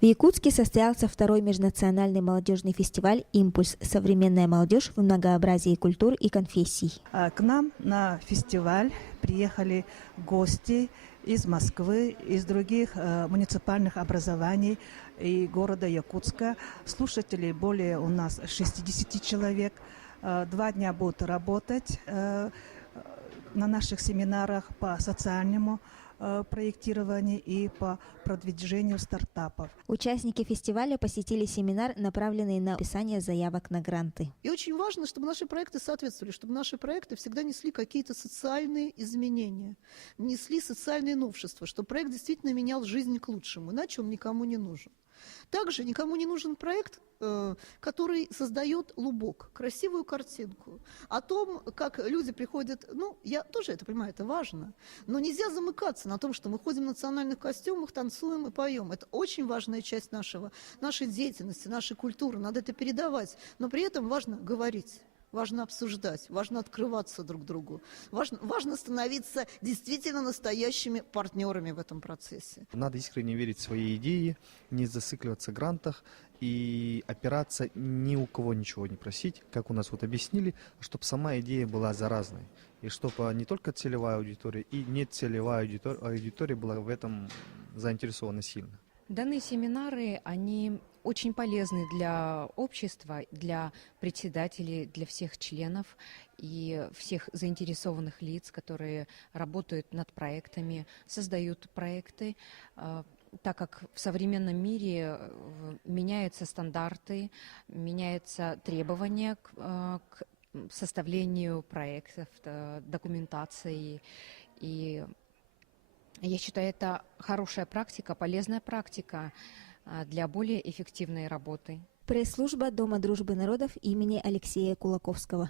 В Якутске состоялся второй межнациональный молодежный фестиваль «Импульс. Современная молодежь в многообразии культур и конфессий». К нам на фестиваль приехали гости из Москвы, из других муниципальных образований и города Якутска. Слушателей более у нас 60 человек. 2 дня будут работать на наших семинарах по социальному проектированию и по продвижению стартапов. Участники фестиваля посетили семинар, направленный на написание заявок на гранты. И очень важно, чтобы наши проекты соответствовали, чтобы наши проекты всегда несли какие-то социальные изменения, несли социальные новшества, чтобы проект действительно менял жизнь к лучшему, иначе он никому не нужен. Также никому не нужен проект, который создает лубок, красивую картинку о том, как люди приходят, я тоже это понимаю, это важно, но нельзя замыкаться на том, что мы ходим в национальных костюмах, танцуем и поем. Это очень важная часть нашей деятельности, нашей культуры, надо это передавать, но при этом важно говорить. Важно обсуждать, важно открываться друг другу, важно становиться действительно настоящими партнерами в этом процессе. Надо искренне верить в свои идеи, не зацикливаться в грантах и опираться, ни у кого ничего не просить, как у нас вот объяснили, чтобы сама идея была заразной. И чтобы не только целевая аудитория, и не целевая аудитория была в этом заинтересована сильно. Данные семинары, они очень полезны для общества, для председателей, для всех членов и всех заинтересованных лиц, которые работают над проектами, создают проекты, так как в современном мире меняются стандарты, меняются требования к составлению проектов, документации. И я считаю, это хорошая практика, полезная практика для более эффективной работы. Пресс-служба Дома дружбы народов имени Алексея Кулаковского.